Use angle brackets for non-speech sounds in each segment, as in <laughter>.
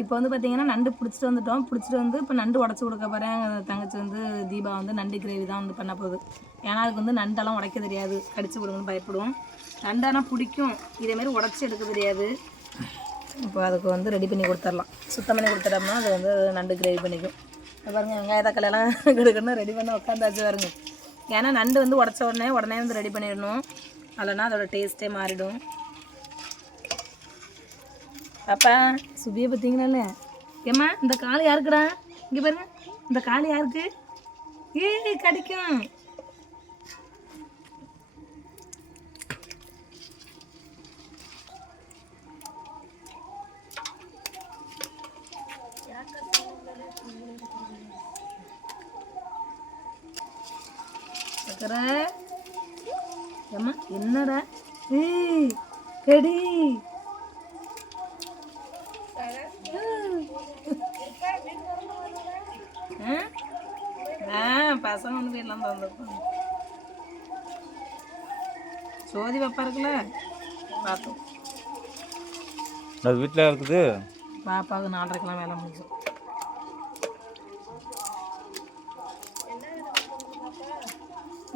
இப்போ வந்து பார்த்தீங்கன்னா நண்டு பிடிச்சிட்டு வந்துட்டோம். பிடிச்சிட்டு வந்து இப்போ நண்டு உடச்சி கொடுக்க போகிறேன் தங்கச்சி வந்து தீபா வந்து நண்டு கிரேவி தான் வந்து பண்ண போகுது. ஏன்னா அதுக்கு வந்து நண்டெல்லாம் உடைக்க தெரியாது. கடிச்சு கொடுங்கன்னு பயப்படுவோம். நண்டானா பிடிக்கும். இதேமாரி உடச்சி எடுக்க தெரியாது. இப்போ அதுக்கு வந்து ரெடி பண்ணி கொடுத்துடலாம். சுத்தம் பண்ணி கொடுத்துட்டோம்னா அது வந்து நண்டு கிரேவி பண்ணிக்கும். பாருங்கள் பாருங்க வெங்காய தக்காளியெல்லாம் <laughs> கொடுக்கணும் ரெடி பண்ண உட்காந்தாச்சு பாருங்க. ஏன்னா நண்டு வந்து உடச்ச உடனே உடனே வந்து ரெடி பண்ணிடணும். இல்லைன்னா அதோட டேஸ்ட்டே மாறிடும். பாப்பா சுபியை பார்த்தீங்களால ஏம்மா இந்த கால் யாருக்குடா? இங்கே பாருங்க இந்த கால் யாருக்கு? ஏ கடிக்கும். ஏம்மா என்னடா? ஏய் கடி ஆ? ஆ பசங்க வந்து வீட்டில் தான் வந்துருப்பாங்க சோதி வைப்பா இருக்குல்ல? பார்த்தோம் அது வீட்டில் இருக்குது? பாப்பாவுக்கு நாலரைக்கெல்லாம் வேலை முடிஞ்சோம்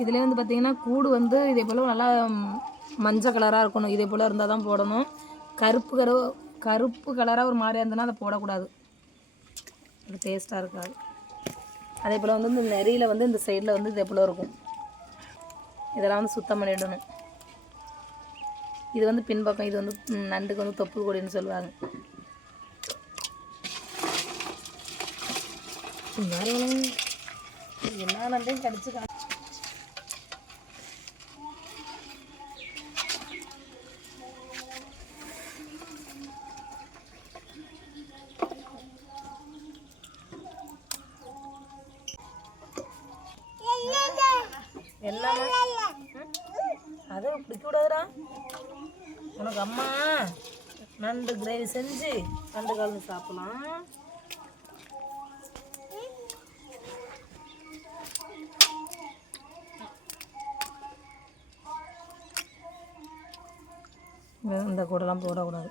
இதுலேயே வந்து பார்த்தீங்கன்னா கூடு வந்து இதே போல் நல்லா மஞ்சள் கலராக இருக்கணும். இதே போல் இருந்தால் தான் போடணும். கருப்பு கரு கருப்பு கலராக ஒரு மாதிரியா இருந்ததுன்னா அதை போடக்கூடாது. அது டேஸ்ட்டாக இருக்காது. அதே போல் வந்து இந்த நெறியில் வந்து இந்த சைடில் வந்து இதே போல் இருக்கும்? இதெல்லாம் வந்து சுத்தம் பண்ணிடணும். இது வந்து பின்பக்கம் இது வந்து நண்டுக்கு வந்து தொப்பு கொடின்னு சொல்லுவாங்க. என்ன எல்லா நண்டையும் கடிச்சு எல்லாமே அதை பிடிக்க விடாதுடா. உனக்கு அம்மா நண்டு கிரேவி செஞ்சு நண்டு கலந்து சாப்பிடலாம். இந்த கூடலாம் போடக்கூடாது.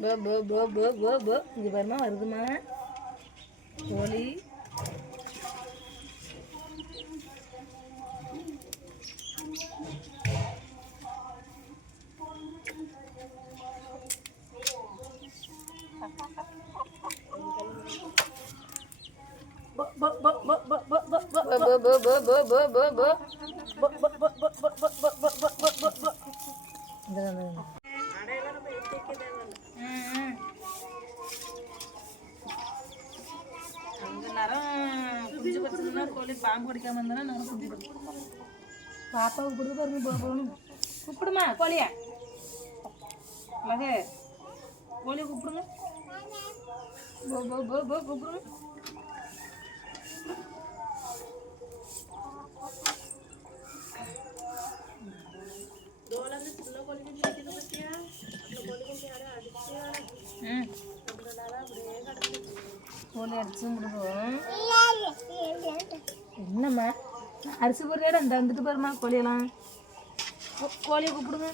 போ போ போ போ போ. போ இங்கே பாருமா வருதுமா கோழி పాము కొడికామందనా నన్ను కుప్పుడు పాప ఇప్పుడు తరుగు బాబును కుప్పుడుమా కోలియా మగే కోలి కుప్పుడు బో బో బో కుప్పుడు என்னம்மா? அரிசி போடுறியாடா இந்த வந்துட்டு பாருமா கோழியெல்லாம். கோழியை கூப்பிடுங்க.